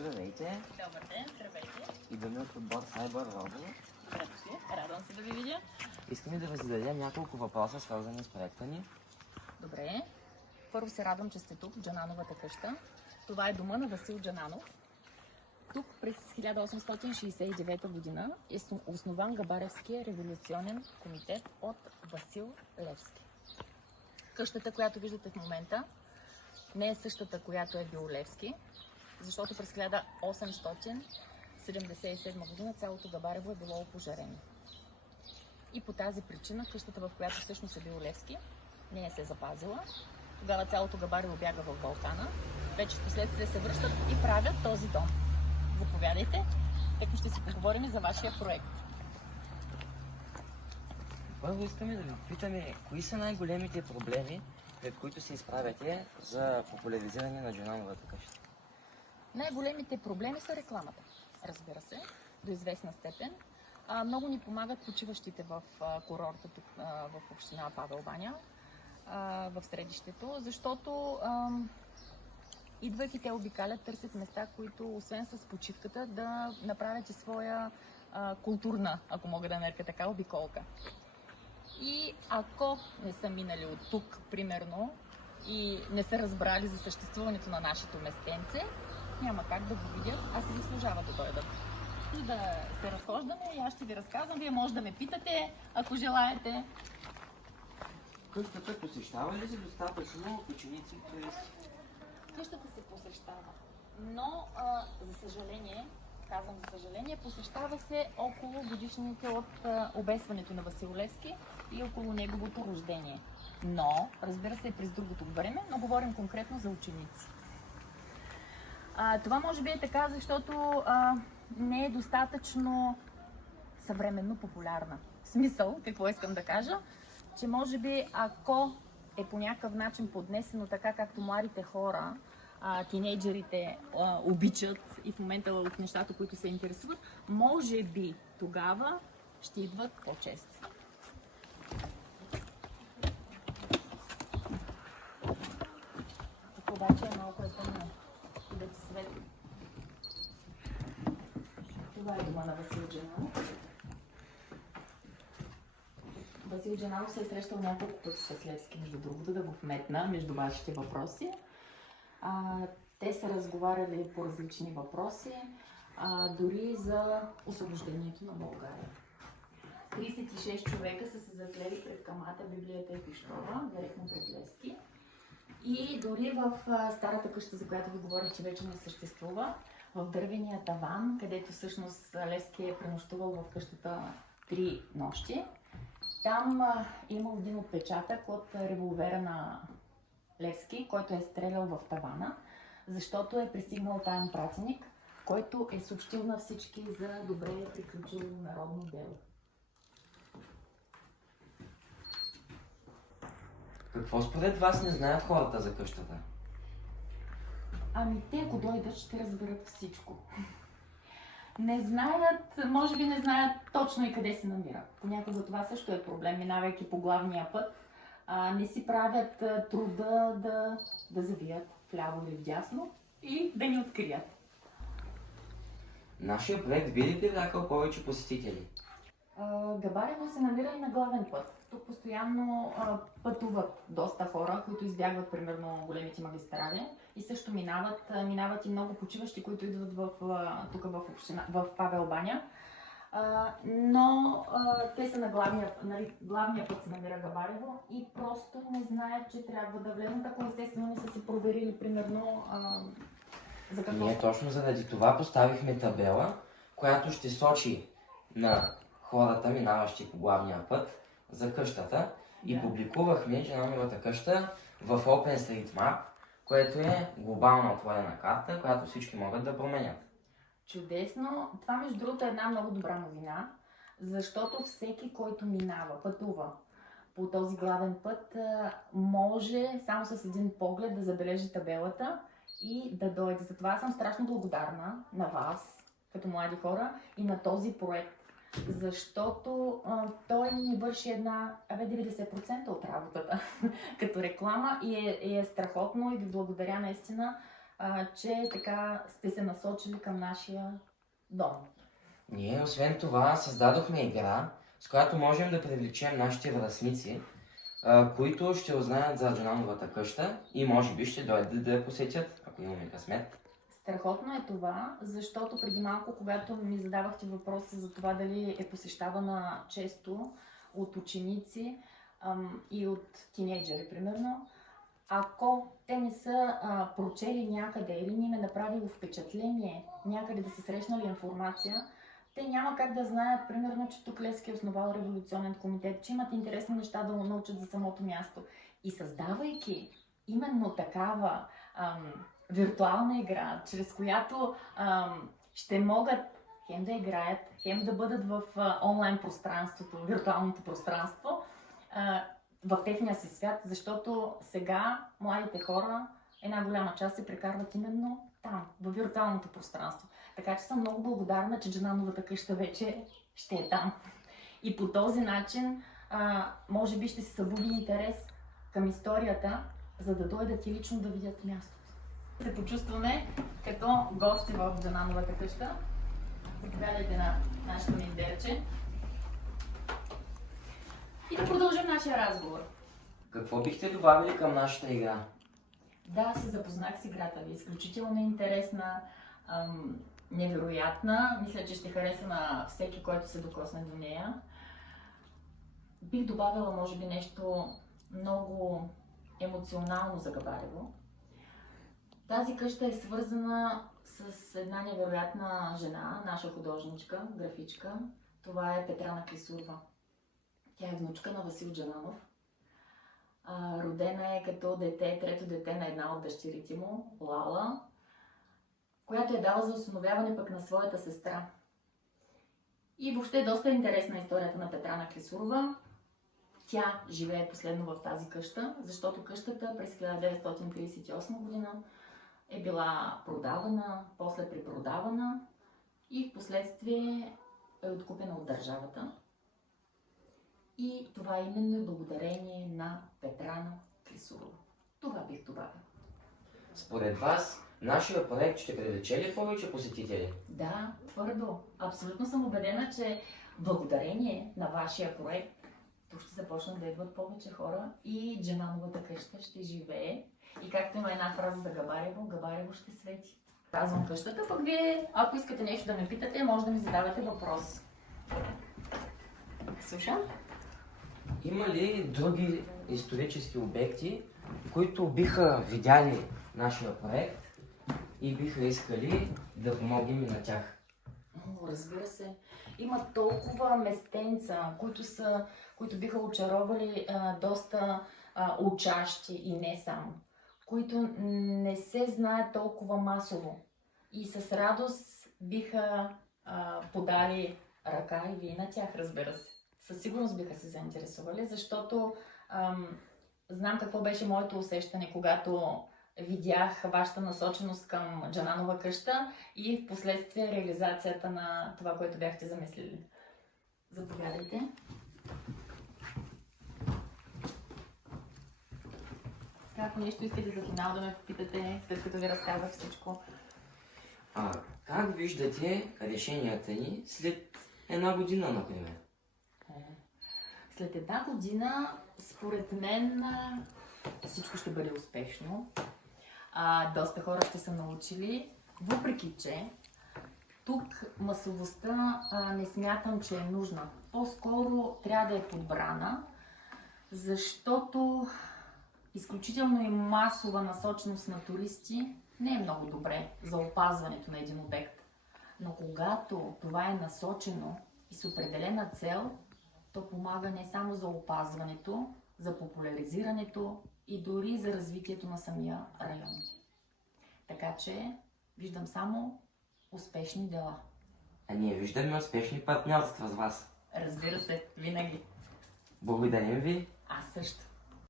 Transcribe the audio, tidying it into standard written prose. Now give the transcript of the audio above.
Здравейте! Добър ден, здравейте. Идваме от отбор Cyber Robo. Радвам се да ви видя. Искаме да ви зададем няколко въпроса, свързани с проекта ни. Добре. Първо се радвам, че сте тук, в Джанановата къща. Това е дома на Васил Джананов. Тук през 1869 година е основан Габаревския революционен комитет от Васил Левски. Къщата, която виждате в момента, не е същата, която е бил Левски, защото през 1877 година цялото Габарево е било опожарено. И по тази причина къщата, в която всъщност е бил Левски, не е се запазила. Тогава цялото Габарево бяга в Балкана. Вече в последствие се връщат и правят този дом. Заповядайте, тъй ще си поговорим за вашия проект. Първо искаме да ви питаме, кои са най-големите проблеми, пред които се изправяте за популяризиране на Джанановата къща? Най-големите проблеми са рекламата, разбира се, до известна степен. Много ни помагат почиващите в курорта тук в община Павел баня, в средището, защото идвайки те обикалят, търсят места, които освен с почивката да направят и своя културна, ако мога да нарека така, обиколка. И ако не са минали от тук, примерно, и не са разбрали за съществуването на нашето местенце, няма как да го видят, а се заслужава да дойдат. И да се разхождаме и аз ще ви разказвам. Вие може да ме питате, ако желаете. Къщата посещава ли се достатъчно ученици и туристи? Къщата се посещава, но за съжаление, казвам за съжаление, посещава се около годишните от обесването на Васил Левски и около неговото рождение. Но, разбира се, през другото време, но говорим конкретно за ученици. Това може би е така, защото не е достатъчно съвременно популярна. В смисъл, какво искам да кажа, че може би ако е по някакъв начин поднесено така, както младите хора, тинейджерите обичат и в момента от нещата, които се интересуват, може би тогава ще идват по-често. Тук обаче е малко тъмно. Да ти светли. Това е дома на Васил Джананов. Васил Джананов се е срещал няколко пъти с Левски, между другото, да го вметна между вашите въпроси. Те са разговаряли по различни въпроси, дори за освобождението на България. 36 човека са се заклели пред камата, Библията и пищова, директно пред Левски. И дори в старата къща, за която ви говорих, че вече не съществува, в дървения таван, където всъщност Левски е пренощувал в къщата 3 нощи, там има един отпечатък от револвера на Левски, който е стрелял в тавана, защото е пристигнал таен пратеник, който е съобщил на всички за добре приключило народно дело. Какво според вас не знаят хората за къщата? Ами те, ако дойдат, ще разберат всичко. Не знаят, може би не знаят точно и къде се намира. Понякога това също е проблем, минавайки по главния път. Не си правят труда да завият вляво или вдясно и да ни открият. Нашия проект би ли привлякал повече посетители? Габарево се намира и на главен път. Тук постоянно пътуват доста хора, които избягват примерно големите магистрали и също минават и много почиващи, които идват тук в Павел баня. Но те са на главния път се намира Габарево и просто не знаят, че трябва да влезнат, ако естествено не са си проверили примерно за какво. Ние точно заради това поставихме табела, която ще сочи на хората, минаващи по главния път, за къщата и публикувахме Джанановата къща в OpenStreetMap, което е глобална отворена карта, която всички могат да променят. Чудесно! Това между другото е една много добра новина, защото всеки, който пътува по този главен път, може само с един поглед да забележи табелата и да дойде. Затова съм страшно благодарна на вас, като млади хора, и на този проект. Защото той ни върши 90% от работата като реклама и е страхотно и ви благодаря наистина че така сте се насочили към нашия дом. Ние, освен това, създадохме игра, с която можем да привлечем нашите връстници, които ще узнаят за Джанановата къща и може би ще дойдат да я посетят, ако имаме късмет. Страхотно е това, защото преди малко, когато ми задавахте въпроса за това дали е посещавана често от ученици и от тинейджери, примерно, ако те не са прочели някъде или не им е направило впечатление някъде да са срещнали информация, те няма как да знаят, примерно, че тук Левски е основал революционен комитет, че имат интересни неща да научат за самото място. И създавайки именно такава виртуална игра, чрез която ще могат хем да играят, хем да бъдат в онлайн пространството, виртуалното пространство, в техния си свят, защото сега младите хора, една голяма част се прекарват именно там, в виртуалното пространство. Така че съм много благодарна, че Джанановата къща вече ще е там. И по този начин, може би ще се събуди интерес към историята, за да дойдат и лично да видят мястото. Се почувстваме като гости в Джанановата къща. Заповядайте на нашето миндерче. И да продължим нашия разговор. Какво бихте добавили към нашата игра? Да, се запознах с играта ви. Изключително интересна, невероятна. Мисля, че ще хареса на всеки, който се докосне до нея. Бих добавила, може би, нещо много емоционално за Габарево. Тази къща е свързана с една невероятна жена, наша художничка, графичка. Това е Петрана Клисурова. Тя е внучка на Васил Джананов. Родена е като дете, трето дете на една от дъщерите му, Лала, която е дала за осиновяване пък на своята сестра. И въобще е доста интересна историята на Петрана Клисурова. Тя живее последно в тази къща, защото къщата през 1938 година е била продавана, после препродавана и в последствие е откупена от държавата. И това именно е благодарение на Петрана Клисурова. Това бих добавила. Според вас, нашия проект ще привлече ли повече посетители? Да, твърдо. Абсолютно съм убедена, че благодарение на вашия проект тук ще започнат да идват повече хора и Джанановата къща ще живее. И както има една фраза за Габарево, Габарево ще свети. Казвам къщата, пък вие, ако искате нещо да ме питате, може да ми задавате въпрос. Слушам? Има ли други исторически обекти, които биха видяли нашия проект и биха искали да помогнем и на тях? Разбира се. Има толкова местенца, които биха очаровали доста учащи и не само, които не се знаят толкова масово. И с радост биха подали ръка и вие на тях, разбира се. Със сигурност биха се заинтересували, защото знам какво беше моето усещане, когато видях вашата насоченост към Джананова къща и в последствие реализацията на това, което бяхте замислили. Заповядайте. Сега, ако нещо искате за финал да ме попитате, след като ви разказах всичко. Как виждате решенията ни след една година, например? След една година, според мен, всичко ще бъде успешно. Доста хора ще са научили, въпреки че тук масовостта не смятам, че е нужна. По-скоро трябва да е подбрана, защото изключително и масова насоченост на туристи не е много добре за опазването на един обект. Но когато това е насочено и с определена цел, то помага не само за опазването, за популяризирането и дори за развитието на самия район. Така че виждам само успешни дела. Ние виждаме успешни партньорства с вас. Разбира се, винаги. Благодарим ви. Аз също.